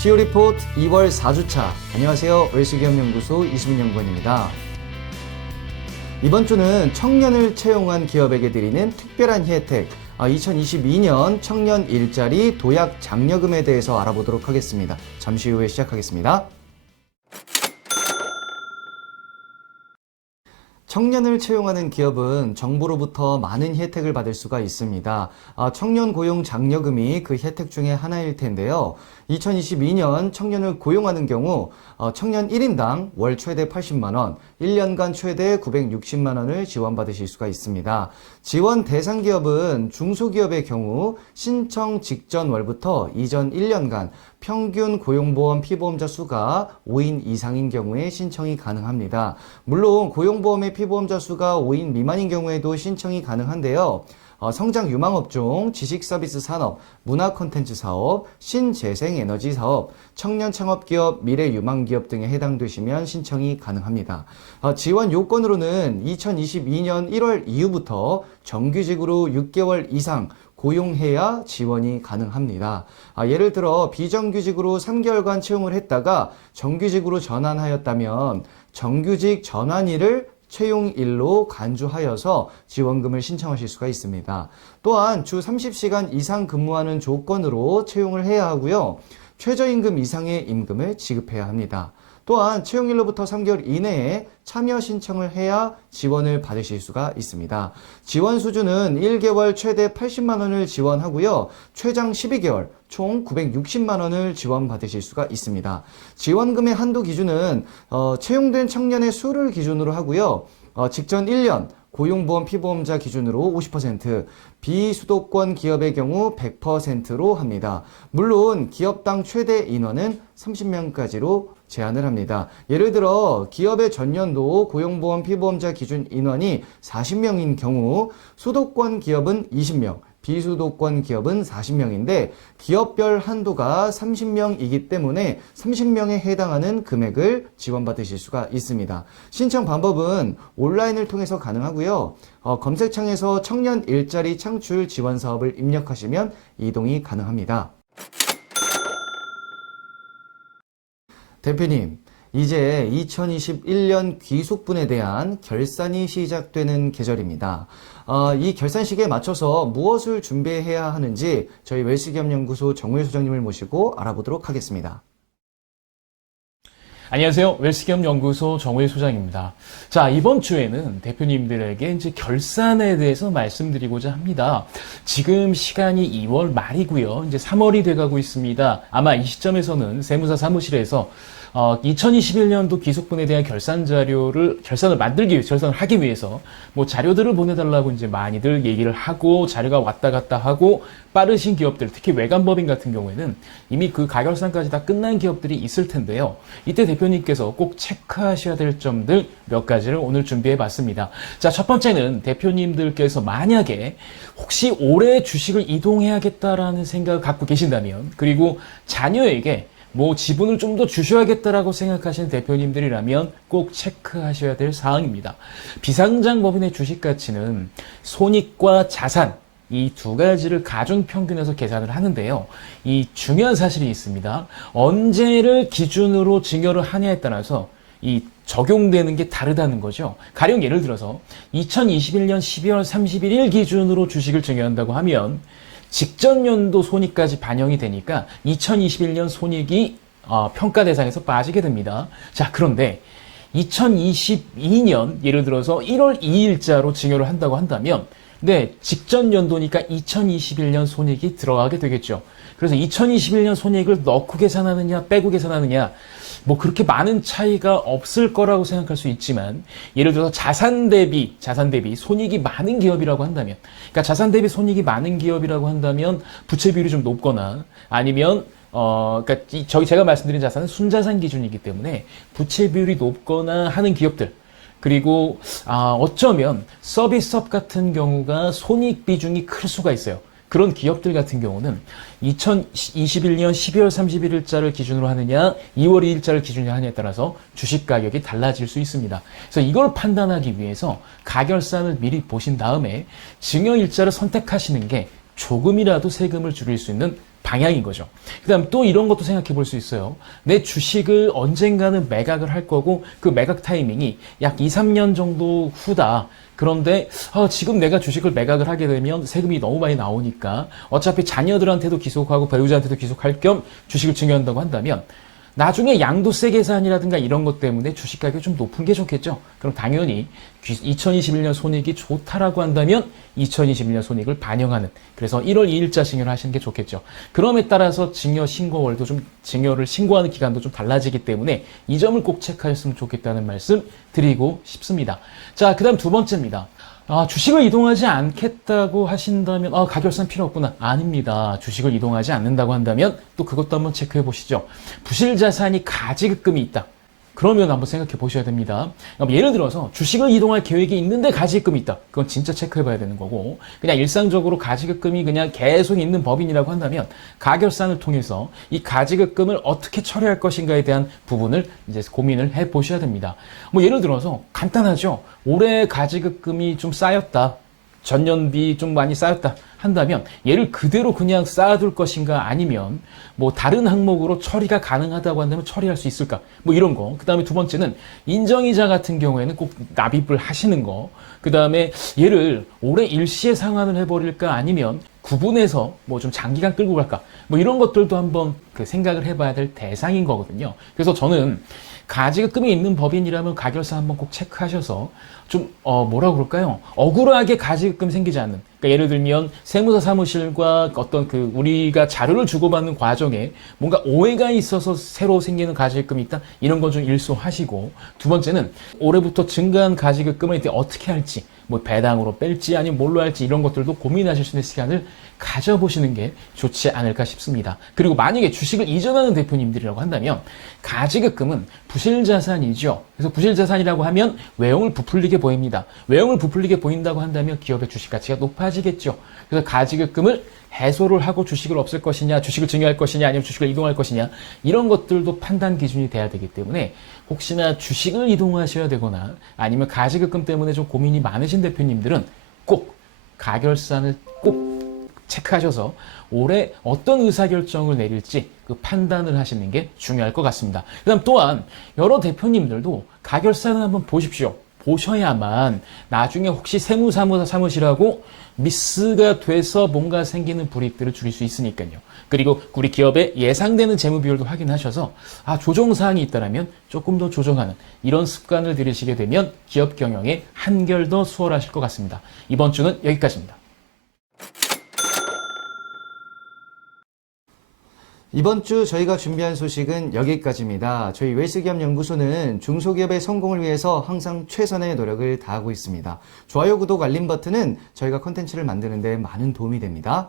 시오리포트 2월 4주차. 안녕하세요. 웰스기업연구소 이수민 연구원입니다. 이번 주는 청년을 채용한 기업에게 드리는 특별한 혜택, 2022년 청년 일자리 도약 장려금에 대해서 알아보도록 하겠습니다. 잠시 후에 시작하겠습니다. 청년을 채용하는 기업은 정부로부터 많은 혜택을 받을 수가 있습니다. 청년 고용 장려금이 그 혜택 중에 하나일 텐데요. 2022년 청년을 고용하는 경우 청년 1인당 월 최대 80만 원, 1년간 최대 960만 원을 지원받으실 수가 있습니다. 지원 대상 기업은 중소기업의 경우 신청 직전 월부터 이전 1년간 평균 고용보험 피보험자 수가 5인 이상인 경우에 신청이 가능합니다. 물론 고용보험의 피보험자 수가 5인 미만인 경우에도 신청이 가능한데요. 성장 유망업종, 지식서비스 산업, 문화 콘텐츠 사업, 신재생에너지 사업, 청년 창업기업, 미래 유망기업 등에 해당되시면 신청이 가능합니다. 지원 요건으로는 2022년 1월 이후부터 정규직으로 6개월 이상 고용해야 지원이 가능합니다. 예를 들어 비정규직으로 3개월간 채용을 했다가 정규직으로 전환하였다면 정규직 전환일을 채용일로 간주하여서 지원금을 신청하실 수가 있습니다. 또한 주 30시간 이상 근무하는 조건으로 채용을 해야 하고요. 최저임금 이상의 임금을 지급해야 합니다. 또한 채용일로부터 3개월 이내에 참여 신청을 해야 지원을 받으실 수가 있습니다. 지원 수준은 1개월 최대 80만 원을 지원하고요. 최장 12개월 총 960만 원을 지원받으실 수가 있습니다. 지원금의 한도 기준은 채용된 청년의 수를 기준으로 하고요. 직전 1년 고용보험 피보험자 기준으로 50%, 비수도권 기업의 경우 100%로 합니다. 물론 기업당 최대 인원은 30명까지로 제한을 합니다. 예를 들어 기업의 전년도 고용보험 피보험자 기준 인원이 40명인 경우 수도권 기업은 20명, 비수도권 기업은 40명인데 기업별 한도가 30명이기 때문에 30명에 해당하는 금액을 지원받으실 수가 있습니다. 신청 방법은 온라인을 통해서 가능하고요. 검색창에서 청년 일자리 창출 지원 사업을 입력하시면 이동이 가능합니다. 대표님, 이제 2021년 귀속분에 대한 결산이 시작되는 계절입니다. 이 결산식에 맞춰서 무엇을 준비해야 하는지 저희 웰스기업연구소 정우혜 소장님을 모시고 알아보도록 하겠습니다. 안녕하세요. 웰스기업연구소 정우혜 소장입니다. 자, 이번 주에는 대표님들에게 이제 결산에 대해서 말씀드리고자 합니다. 지금 시간이 2월 말이고요. 이제 3월이 돼가고 있습니다. 아마 이 시점에서는 세무사 사무실에서 2021년도 귀속분에 대한 결산을 만들기 위해서, 결산을 하기 위해서 뭐 자료들을 보내달라고 이제 많이들 얘기를 하고 자료가 왔다 갔다 하고 빠르신 기업들, 특히 외관법인 같은 경우에는 이미 그 가결산까지 다 끝난 기업들이 있을 텐데요. 이때 대표님께서 꼭 체크하셔야 될 점들 몇 가지를 오늘 준비해 봤습니다. 자, 첫 번째는 대표님들께서 만약에 혹시 올해 주식을 이동해야겠다라는 생각을 갖고 계신다면, 그리고 자녀에게 뭐 지분을 좀 더 주셔야겠다라고 생각하시는 대표님들이라면 꼭 체크하셔야 될 사항입니다. 비상장 법인의 주식 가치는 손익과 자산, 이 두 가지를 가중평균해서 계산을 하는데요. 이 중요한 사실이 있습니다. 언제를 기준으로 증여를 하냐에 따라서 이 적용되는 게 다르다는 거죠. 가령 예를 들어서 2021년 12월 31일 기준으로 주식을 증여한다고 하면 직전 연도 손익까지 반영이 되니까 2021년 손익이 평가 대상에서 빠지게 됩니다. 자, 그런데 2022년 예를 들어서 1월 2일자로 증여를 한다고 한다면 직전 연도니까 2021년 손익이 들어가게 되겠죠. 그래서 2021년 손익을 넣고 계산하느냐 빼고 계산하느냐 뭐 그렇게 많은 차이가 없을 거라고 생각할 수 있지만, 예를 들어서 자산 대비 손익이 많은 기업이라고 한다면, 그러니까 자산 대비 손익이 많은 기업이라고 한다면 부채 비율이 좀 높거나 아니면 그러니까 제가 말씀드린 자산은 순자산 기준이기 때문에 부채 비율이 높거나 하는 기업들, 그리고 어쩌면 서비스업 같은 경우가 손익 비중이 클 수가 있어요. 그런 기업들 같은 경우는 2021년 12월 31일자를 기준으로 하느냐 2월 2일자를 기준으로 하느냐에 따라서 주식 가격이 달라질 수 있습니다. 그래서 이걸 판단하기 위해서 가결산을 미리 보신 다음에 증여일자를 선택하시는 게 조금이라도 세금을 줄일 수 있는 방향인 거죠. 그다음 또 이런 것도 생각해 볼 수 있어요. 내 주식을 언젠가는 매각을 할 거고 그 매각 타이밍이 약 2, 3년 정도 후다. 그런데 지금 내가 주식을 매각을 하게 되면 세금이 너무 많이 나오니까 어차피 자녀들한테도 귀속하고 배우자한테도 귀속할 겸 주식을 증여한다고 한다면 나중에 양도세 계산이라든가 이런 것 때문에 주식 가격이 좀 높은 게 좋겠죠. 그럼 당연히 2021년 손익이 좋다라고 한다면 2021년 손익을 반영하는, 그래서 1월 2일자 증여를 하시는 게 좋겠죠. 그럼에 따라서 증여 신고월도 좀, 증여를 신고하는 기간도 좀 달라지기 때문에 이 점을 꼭 체크하셨으면 좋겠다는 말씀 드리고 싶습니다. 자, 그 다음 두 번째입니다. 주식을 이동하지 않겠다고 하신다면, 가결산 필요 없구나. 아닙니다. 주식을 이동하지 않는다고 한다면 또 그것도 한번 체크해 보시죠. 부실자산이 가지급금이 있다. 그러면 한번 생각해 보셔야 됩니다. 예를 들어서 주식을 이동할 계획이 있는데 가지급금이 있다. 그건 진짜 체크해 봐야 되는 거고, 그냥 일상적으로 가지급금이 그냥 계속 있는 법인이라고 한다면 가결산을 통해서 이 가지급금을 어떻게 처리할 것인가에 대한 부분을 이제 고민을 해 보셔야 됩니다. 예를 들어서 간단하죠. 올해 가지급금이 좀 쌓였다. 전년비 좀 많이 쌓였다 한다면 얘를 그대로 그냥 쌓아둘 것인가, 아니면 다른 항목으로 처리가 가능하다고 한다면 처리할 수 있을까, 이런 거. 그 다음에 두 번째는 인정이자 같은 경우에는 꼭 납입을 하시는 거. 그 다음에 얘를 올해 일시에 상환을 해버릴까, 아니면 구분해서 좀 장기간 끌고 갈까, 이런 것들도 한번 그 생각을 해봐야 될 대상인 거거든요. 그래서 저는 가지급금이 있는 법인이라면 가결사 한번 꼭 체크하셔서 좀 뭐라 그럴까요? 억울하게 가지급금 생기지 않는. 그러니까 예를 들면 세무사 사무실과 어떤 그 우리가 자료를 주고받는 과정에 뭔가 오해가 있어서 새로 생기는 가지급금이 있다. 이런 건 좀 일소하시고, 두 번째는 올해부터 증가한 가지급금을 이때 어떻게 할지, 배당으로 뺄지 아니면 뭘로 할지 이런 것들도 고민하실 수 있는 시간을 가져보시는 게 좋지 않을까 싶습니다. 그리고 만약에 주식을 이전하는 대표님들이라고 한다면 가지급금은 부실자산이죠. 그래서 부실자산이라고 하면 외형을 부풀리게 보입니다. 외형을 부풀리게 보인다고 한다면 기업의 주식 가치가 높아지겠죠. 그래서 가지급금을 해소를 하고 주식을 없앨 것이냐, 주식을 증여할 것이냐, 아니면 주식을 이동할 것이냐, 이런 것들도 판단 기준이 돼야 되기 때문에 혹시나 주식을 이동하셔야 되거나 아니면 가지급금 때문에 좀 고민이 많으신 대표님들은 꼭 가결산을 꼭 체크하셔서 올해 어떤 의사결정을 내릴지 그 판단을 하시는 게 중요할 것 같습니다. 그다음 또한 여러 대표님들도 가결산을 한번 보십시오. 보셔야만 나중에 혹시 세무사무사 사무실하고 미스가 돼서 뭔가 생기는 불이익들을 줄일 수 있으니까요. 그리고 우리 기업의 예상되는 재무 비율도 확인하셔서 조정사항이 있다면 조금 더 조정하는 이런 습관을 들이시게 되면 기업 경영에 한결 더 수월하실 것 같습니다. 이번 주는 여기까지입니다. 이번 주 저희가 준비한 소식은 여기까지입니다. 저희 웰스기업연구소는 중소기업의 성공을 위해서 항상 최선의 노력을 다하고 있습니다. 좋아요, 구독, 알림 버튼은 저희가 콘텐츠를 만드는 데 많은 도움이 됩니다.